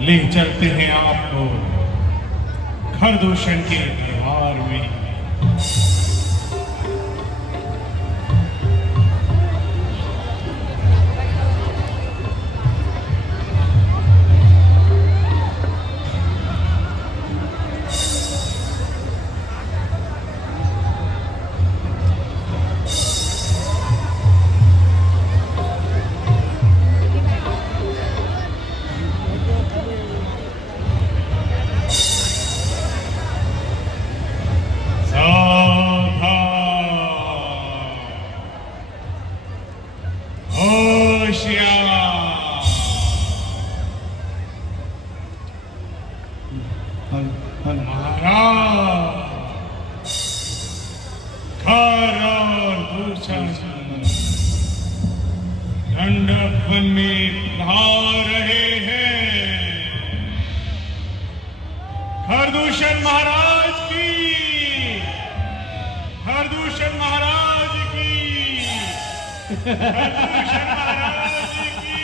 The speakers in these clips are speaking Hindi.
ले चलते हैं आपको खरदूषण के दरबार में। दंडक में आ रहे हैं। खरदूषण महाराज की, खरदूषण महाराज की, खरदूषण महाराज की।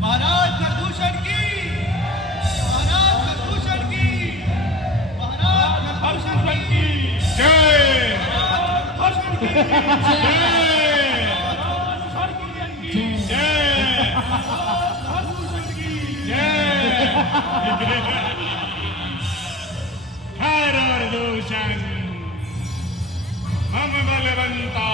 महाराज खरदूषण की, महाराज खरदूषण की, महाराज खरदूषण की जय, खरदूषण की जय, खरदूषण की जय। खरदूषण हम बलवंता।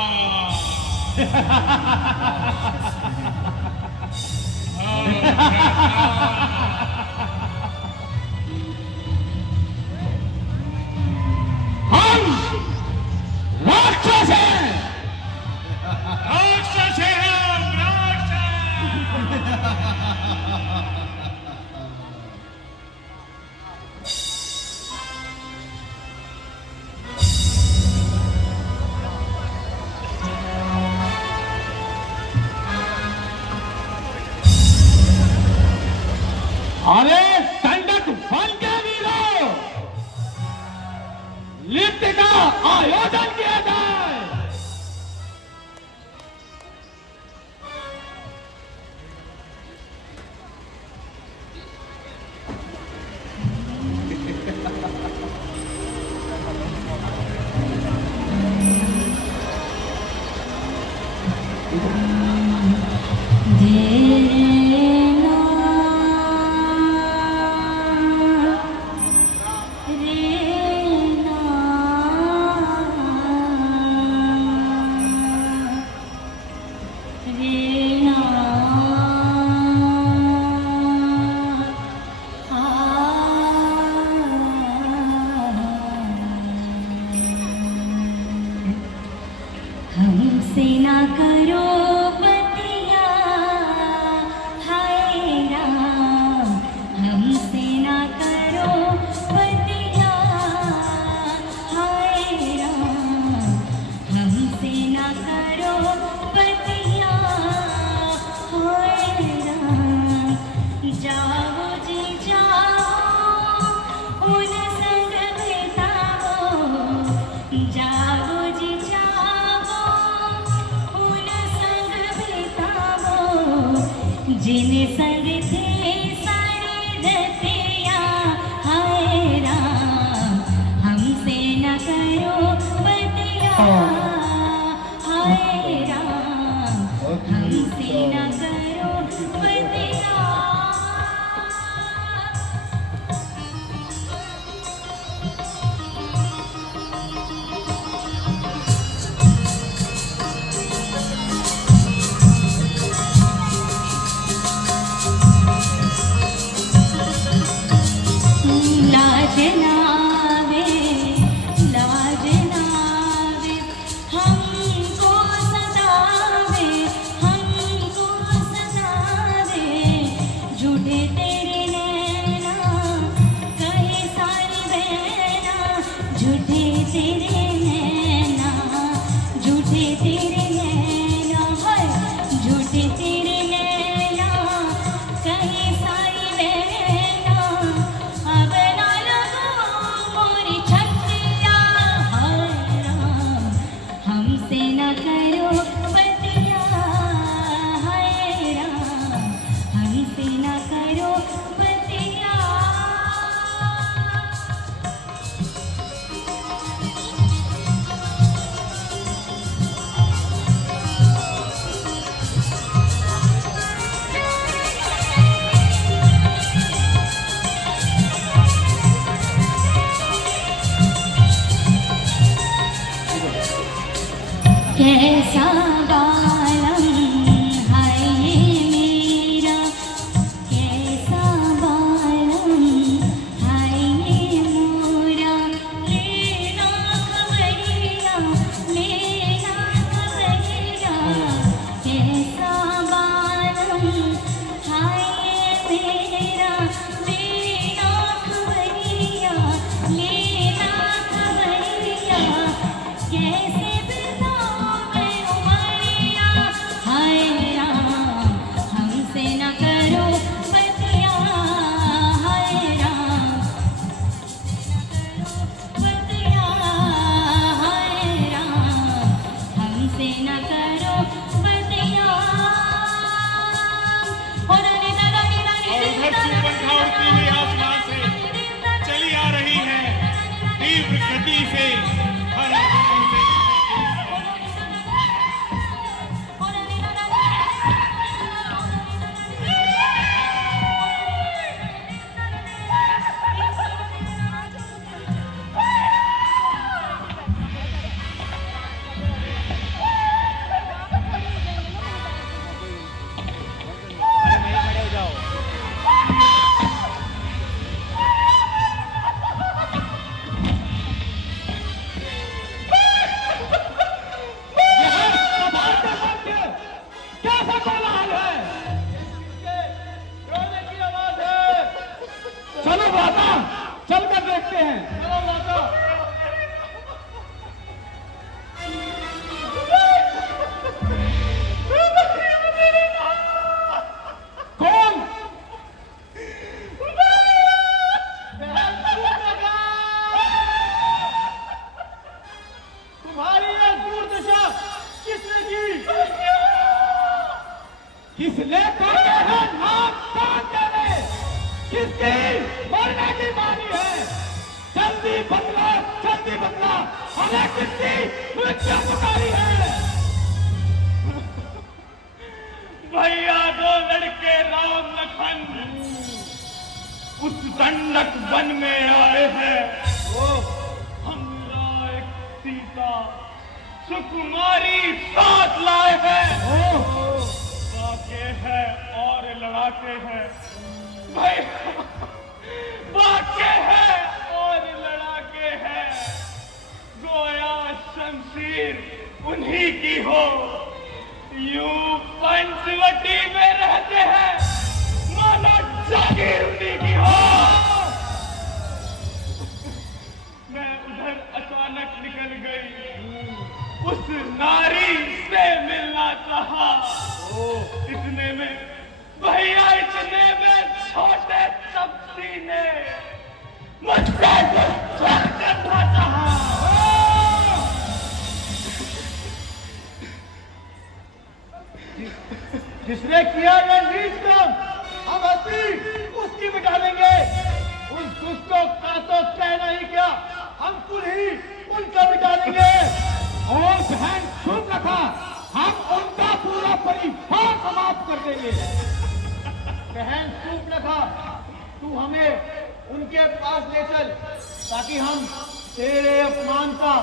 हम राक्षस हैं। राक्षस हैं हम, राक्षस। तेरे नैना, झूठे तेरे नैना, हाय झूठे तेरे नैना, कहीं साई बहना, अब ना लगो मोरी छतिया, हाय राम हमसे न करो बतिया, हाय राम हमसे न करो बतिया। कैसा बालम है ये मेरा, कैसा बालम है ये मोरा, लेना खबरिया, लेना खबरिया, कैसा बालम है ये मेरा, लेना खबरिया, लेना खबरिया, कैसे हाय राम हमसे न करो बतिया, हाय राम बतिया, हाय राम हमसे न करो बतिया। और उधर सुगंधा उड़ती हुई आसमान से चली आ रही है, तीव्र गति से हर आंखों से। चलो माता, चल कर देखते हैं। चलो माता। कौन? तुम्हारी ये दुर्दशा किसने की? किसने काटे हैं नाक कान तेरे? किसकी मरने की बारी है? जल्दी बदला, जल्दी बदला, हमें किसकी मृत्यु पुकारी है? भैया दो लड़के राम लखन उस दंडक वन में आए हैं। हमरा एक सीता सुकुमारी साथ लाए हैं। वाके है और लड़ाके हैं भाई, वाके है और लड़ाके हैं, गोया शमशीर उन्हीं की हो। यूं पंचवटी में रहते हैं, मानो जागीर उन्हीं की हो। मैं उधर अचानक निकल गई, उस नारी से मिलना चाहा। इतने में भैया, इतने में छोटे तपसी ने मुझसे दुष्कर्म करना चाहा। जिसने किया ये नीच काम, हम हस्ती उसकी मिटा देंगे। उस दुष्टों का तो कहना ही क्या, हम कुल ही उनका मिटा देंगे। और बहन सुन रखा, हम उनका पूरा परिवार समाप्त कर देंगे। बहन सुन रखा, तू हमें उनके पास ले चल, ताकि हम तेरे अपमान का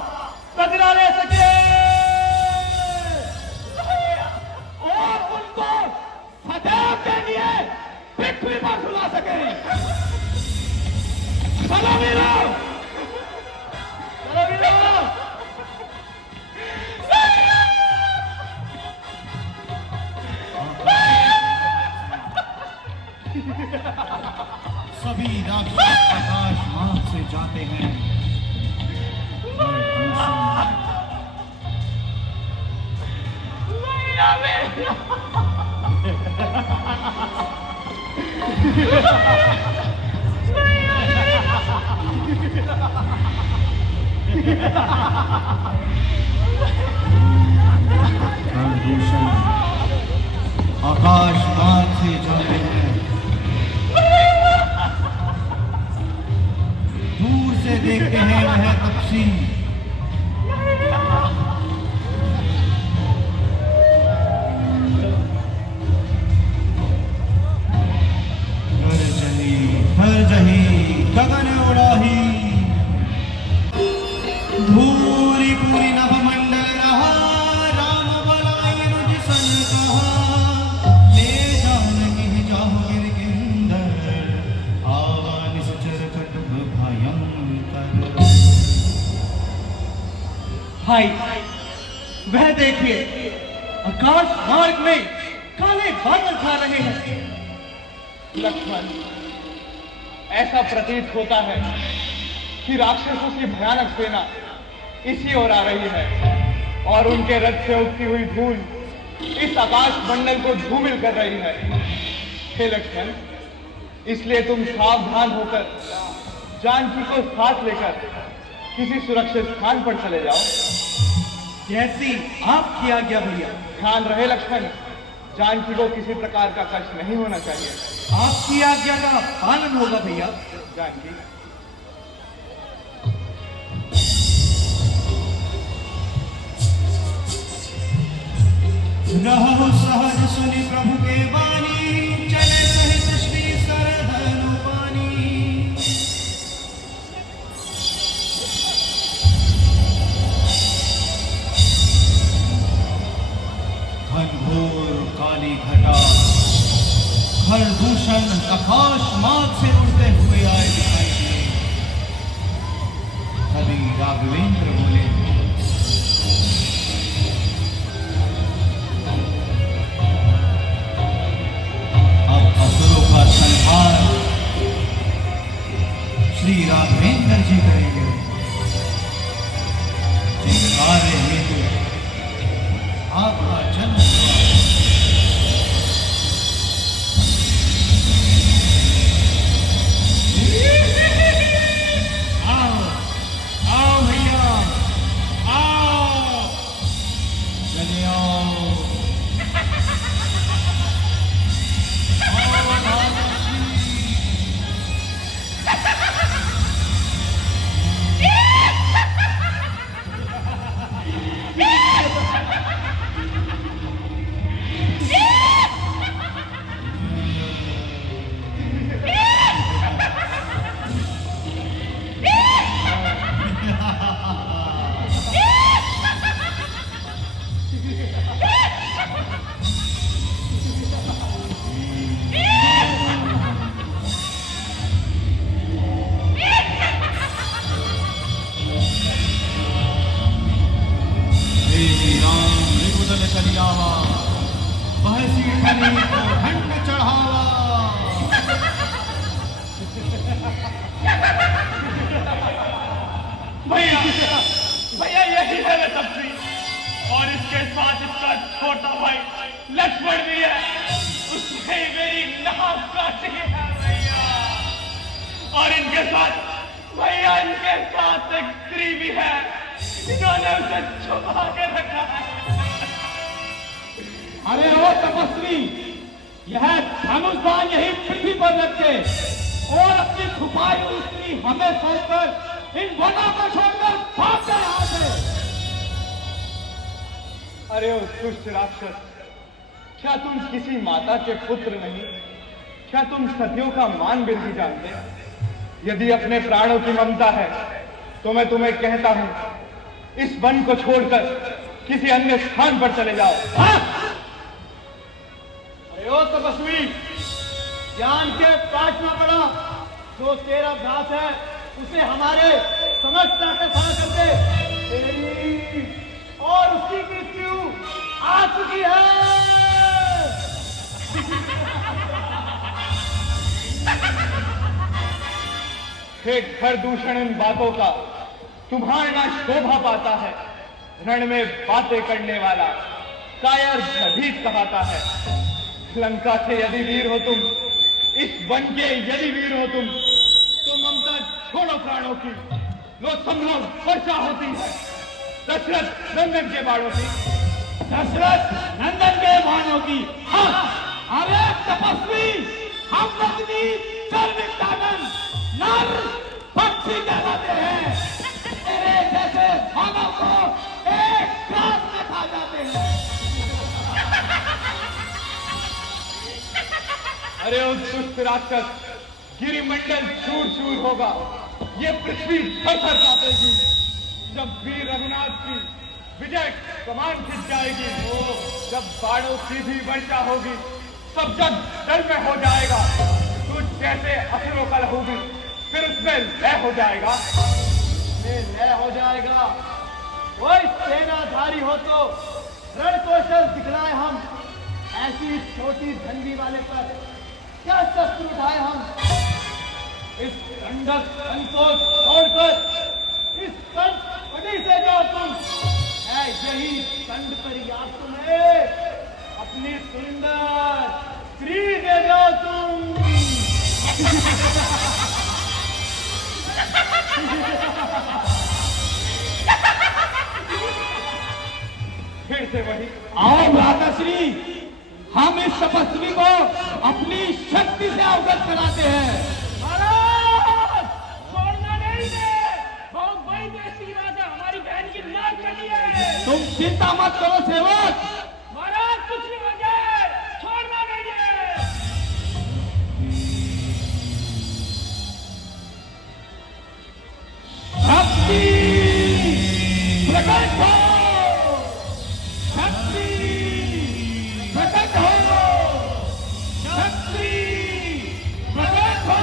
बदला ले सके और उनको सदैव के लिए पृथ्वी पर सुला सके। चलो वीरो, चलो वीरो। सभी राक्षस आकाश मार्ग से जाते हैं। भूषण आकाश मार्ग से चलते हैं, दूर से देखते हैं वह तपसी घर जही गगन उड़ाही, धूरी पूरी नभ मंडल रहा, राम बलाय अनुज सन कहा, ले जानकी जाहु गिर के अंदर, आवा निश्चर कटुक भयंकर। भाई वह देखिए, आकाश मार्ग में काले बादल छा रहे हैं। लक्ष्मण, ऐसा प्रतीत होता है कि राक्षसों की भयानक सेना इसी ओर आ रही है और उनके रथ से उठती हुई धूल इस आकाश मंडल को धूमिल कर रही है। हे लक्ष्मण, इसलिए तुम सावधान होकर जानकी को साथ लेकर किसी सुरक्षित स्थान पर चले जाओ। जैसी आपकी आज्ञा भैया। ध्यान रहे लक्ष्मण, जानकी को किसी प्रकार का कष्ट नहीं होना चाहिए। आपकी आज्ञा का पालन होगा भैया। जानकी, रहो सहज सुनि प्रभु के वाणी, चले सहित श्री सरधनु पानी। घनघोर काली घटा खरदूषण आकाश मार्ग से उड़ते हुए आए दिखाई दिए। तभी राघवेंद्र बोले, अब असुरों का संहार श्री राघवेंद्र जी करेंगे। जिस कार्य हेतु आपका जन्म हुआ, आओ भैया, आओ। चले आओ। चलियावा, बहसी खनी को ठंड चढ़ावा। भैया, भैया यही है वे तपसी, और इसके साथ इसका छोटा भाई लक्ष्मण भी है। उसने मेरी नाक काटी है भैया, और इनके साथ भैया, इनके साथ एक स्त्री भी है। इन्होंने उसे छुपा के रखा है। अरे ओ तपस्वी, यह धनुष बाण यही पृथ्वी पर रख के और अपनी छुपाई हुई स्त्री हमें सौंपकर इन वनों को छोड़कर भाग गए यहाँ से। अरे ओ दुष्ट राक्षस, क्या तुम किसी माता के पुत्र नहीं? क्या तुम सतियों का मान भी नहीं जानते? यदि अपने प्राणों की ममता है तो मैं तुम्हें कहता हूं, इस वन को छोड़कर किसी अन्य स्थान पर चले जाओ। अरे ओ तपस्वी, ज्ञान के पाठ में पड़ा, जो तेरा भ्यास है उसे हमारे समझता के साथ कर दे। तेरी और उसकी मृत्यु आ चुकी है। हे खरदूषण, इन बातों का तुम्हारे ना शोभा पाता है। रण में बातें करने वाला कायर भयभीत कहता है। लंका से यदि वीर हो तुम, इस वन के यदि वीर हो तुम तो ममता छोड़ो प्राणों की, लो संभलो वर्षा होती है दशरथ नंदन के बाणों की। दशरथ नंदन के बाणों की। हाँ, अरे तपस्वी, हम रजनी चरविंदानन नर पक्षी कहलाते हैं। तेरे जैसे मानव को एक ग्रास में खा जाते हैं। अरे उस दुष्ट राक्षस गिरिमंडल चूर चूर होगा, ये पृथ्वी थर-थर कांपेगी जब वीर रघुनाथ की विजय कमान खिंच जाएगी। जब बाणों की भी वर्षा होगी सब जग डर में हो जाएगा। तू जैसे असुरों का लहूगी फिर उसमें लय हो जाएगा। लय हो जाएगा। कोई सेनाधारी हो तो रण कौशल दिखलाए हम। ऐसी छोटी धंधी वाले पर क्या शस्त्र उठाए हम। इस गंडक वन को छोड़कर इस कंठ से जाओ तुम। है यही कंड पर याद तुम्हें अपनी सुंदर स्त्री दे जाओ तुम। फिर से वही आओ भ्राताश्री, हम इस तपस्वी को अपनी शक्ति से अवगत कराते हैं। महाराज छोड़ना नहीं है, बहुत बड़ी बेइज्जती की बात है, हमारी बहन की नाक कटी है। तुम चिंता मत करो सेवक, महाराज कुछ नहीं हो जाए, छोड़ना नहीं है। शक्ति प्रकट हो, शक्ति प्रकट हो, शक्ति प्रकट हो,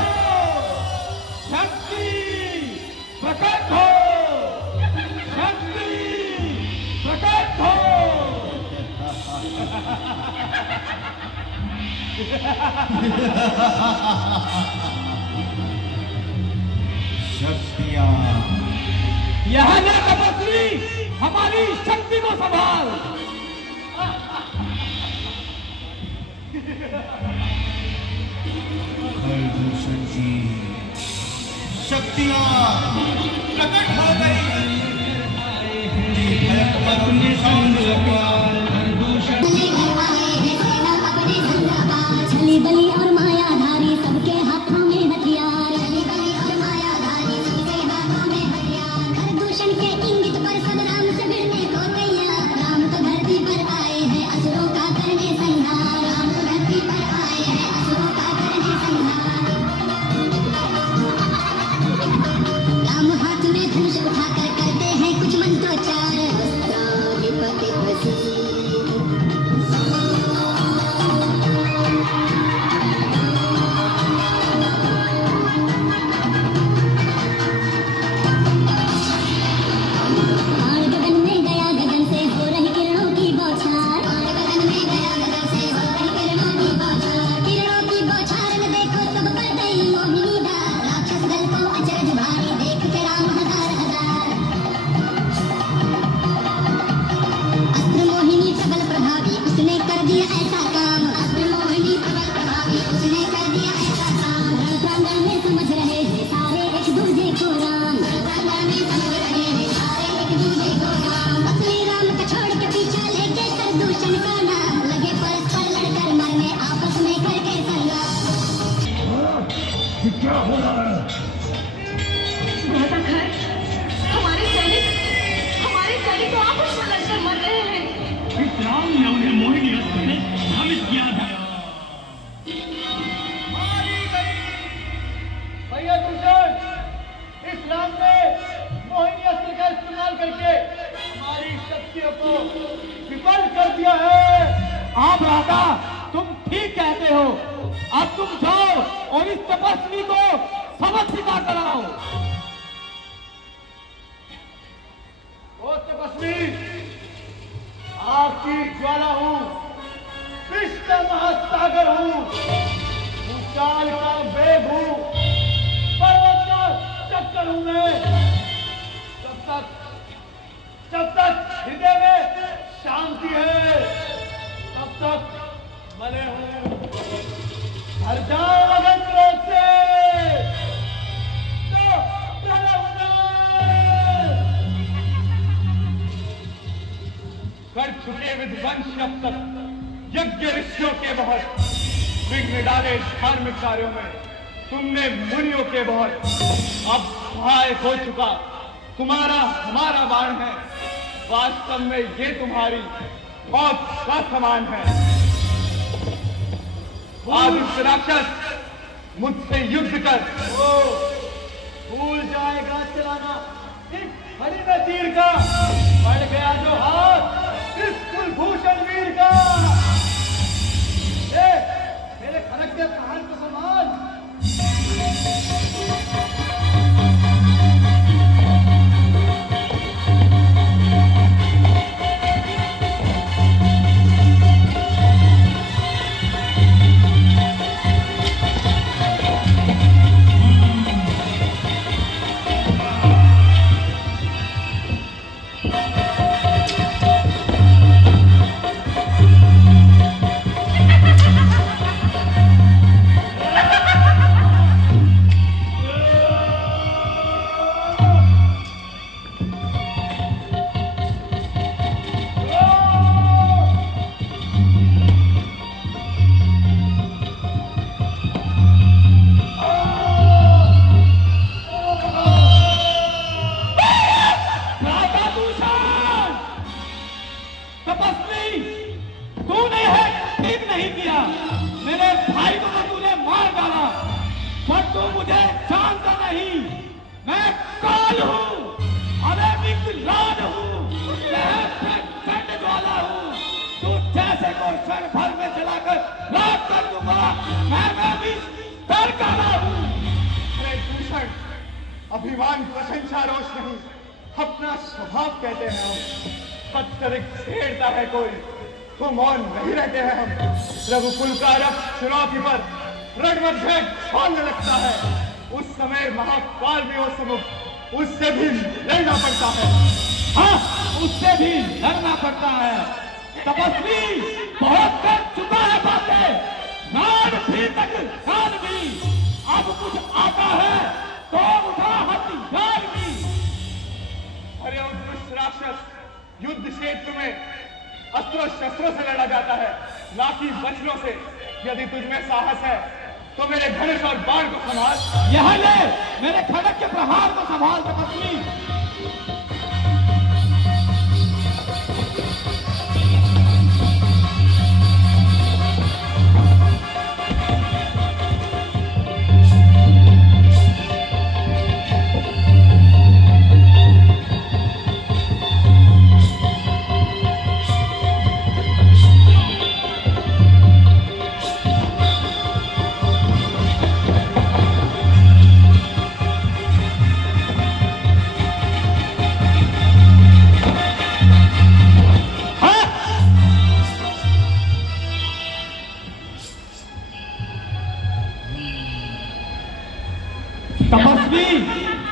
शक्ति प्रकट हो, शक्ति प्रकट हो। शक्तियाँ यह न तपस्वी, हमारी शक्ति को संभाल। खरदूषण की शक्तियाँ प्रकट हो गई। भयंकर और निशान छली बली और मायाधारी सबके हाथों में हथियार। छली बली और मायाधारी सबके हाथों में हथियार। खरदूषण के इंगित पर सब राम से भिड़ने को तैयार। राम तो धरती पर आए हैं असुरों का करने संहार। राम तो धरती पर आए हैं असुरों का करने संहार। राम हाथ में धनुष उठाकर करते हैं कुछ मंत्रोच्चार। अस्त्राधिपति प्रसिद्ध गगन में गया गगन से हो रही किरणों की बौछार। गगन में गया गगन से हो रही किरणों की बौछार। किरणों की बौछार में देखो सब पर गई मोहिनी डार। राक्षस दल को अचरज भारी देख के राम हजार हजार। अस्त्र मोहिनी प्रबल प्रभावी उसने कर दिया ऐसा काम। अस्त्र मोहिनी प्रबल प्रभावी उसने कर दिया ऐसा काम। रण प्रांगण में समझ रहे हैं सारे एक दूजे को राम। रण प्रांगण में समझ रहे हैं सारे एक दूजे को राम। असली राम का छोड़ के पीछा लेके खरदूषण का नाम। लगे परस्पर लड़कर मरने आपस में करके संग्राम। क्या हो रहा है? हमारे सैनिक तो आपस में लड़कर मर रहे हैं। इस राम ने उन्हें मोहिनी अस्त्र में भ्रमित किया था। भैया दूषण, इस राम ने मोहिनी अस्त्र का इस्तेमाल करके हमारी शक्तियों को विफल कर दिया है। हाँ भ्राता, तुम ठीक कहते हो। अब तुम जाओ और इस तपस्वी को सबक सिखा कर आओ। ओ तपस्वी, आपकी ज्वाला हूँ, विश्व का महासागर हूँ, भूचाल का वेग हूँ, पर्वत का चक्कर हूँ मैं। जब तक हृदय में शांति है तब तक भले हूँ। हर जाओ अगर चुके विध्वंस अब तक यज्ञ ऋषियों के बहुत विघ्न डाले धार्मिक कार्यों में, तुमने मुनियों के बहुत। अब सहायक हो चुका तुम्हारा हमारा बाण है, वास्तव में ये तुम्हारी मौत का समान है। आज उस राक्षस मुझसे युद्ध कर। भूल जाएगा चलाना इस हरि में तीर का, पड़ गया जो हाथ इस कुलभूषण वीर का। मेरे खड़क के प्रहार को समान। अभिमान प्रशंसा रोष नहीं, अपना स्वभाव कहते हैं हम। अत्यधिक छेड़ता है कोई तो मौन नहीं रहते हैं हम। रघुकुल का रथ चुनौती पर रणमध्य खोलने लगता है, उस समय महाकाल भी हो सम्मुख, उससे भी लड़ना पड़ता है। हाँ, उससे भी लड़ना पड़ता है। तपस्वी बहुत कर चुका है बातें, नाड़ भी तक कान भी, अब कुछ आता है तो उठा हथियार भी। अरे उस दुष्ट राक्षस युद्ध क्षेत्र में अस्त्रों शस्त्रों से लड़ा जाता है, ना कि वचनों से। यदि तुझमें साहस है तो मेरे धनुष और बाण को संभाल। यह ले मेरे खड़क के प्रहार को संभाल तपस्वी। तपस्वी,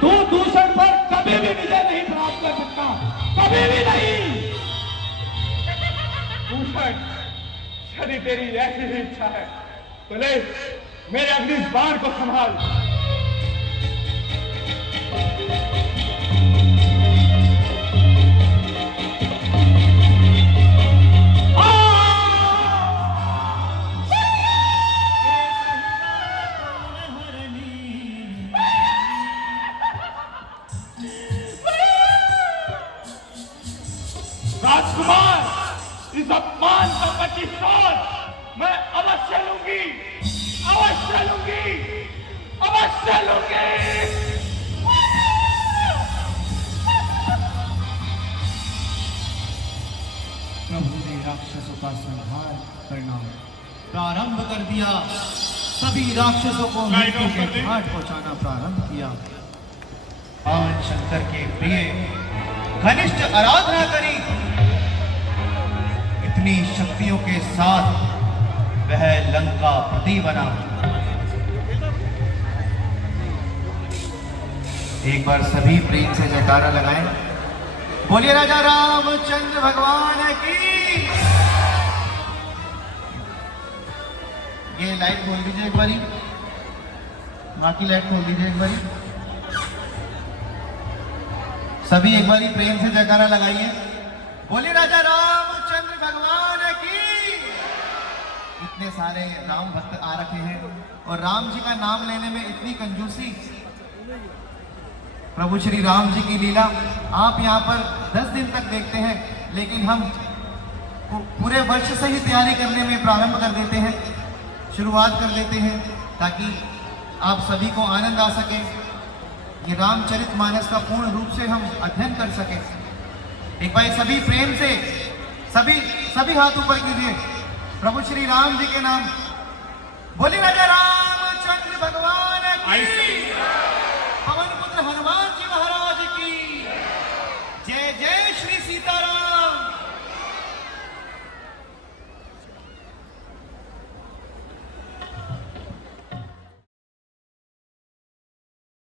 तू दूषण पर कभी भी विजय नहीं प्राप्त कर सकता, कभी भी नहीं। दूषण, यदि तेरी ऐसी ही इच्छा है तो ले मेरे अग्नि बाण को संभाल। राजकुमार, इस अपमान का प्रतिशोध मैं अवश्य लूंगी, अवश्य लूंगी, अवश्य लूंगी। प्रभु ने राक्षसों का संहार करना प्रारंभ कर दिया। सभी राक्षसों को मृत्यु के घाट पहुंचाना प्रारंभ किया। पवन शंकर के प्रिय घनिष्ठ आराधना करी। इतनी शक्तियों के साथ वह लंका पति बना। एक बार सभी प्रेम से जयकारा लगाएं। बोलिए राजा रामचंद्र भगवान की। ये लाइट खोल दीजिए एक बारी, माँ की लाइट खोल दीजिए एक बारी। सभी एक बारी प्रेम से जयकारा लगाइए। बोलिए राजा रामचंद्र भगवान की। इतने सारे राम भक्त आ रखे हैं और राम जी का नाम लेने में इतनी कंजूसी। प्रभु श्री राम जी की लीला आप यहाँ पर 10 दिन तक देखते हैं, लेकिन हम पूरे वर्ष से ही तैयारी करने में प्रारंभ कर देते हैं, शुरुआत कर देते हैं, ताकि आप सभी को आनंद आ सके, ये रामचरितमानस का पूर्ण रूप से हम अध्ययन कर सके। एक बार सभी प्रेम से सभी हाथ ऊपर कीजिए, प्रभु श्री राम जी के नाम बोले राजा रामचंद्र भगवान की, पवन पुत्र हनुमान जी महाराज की जय। जय श्री सीताराम।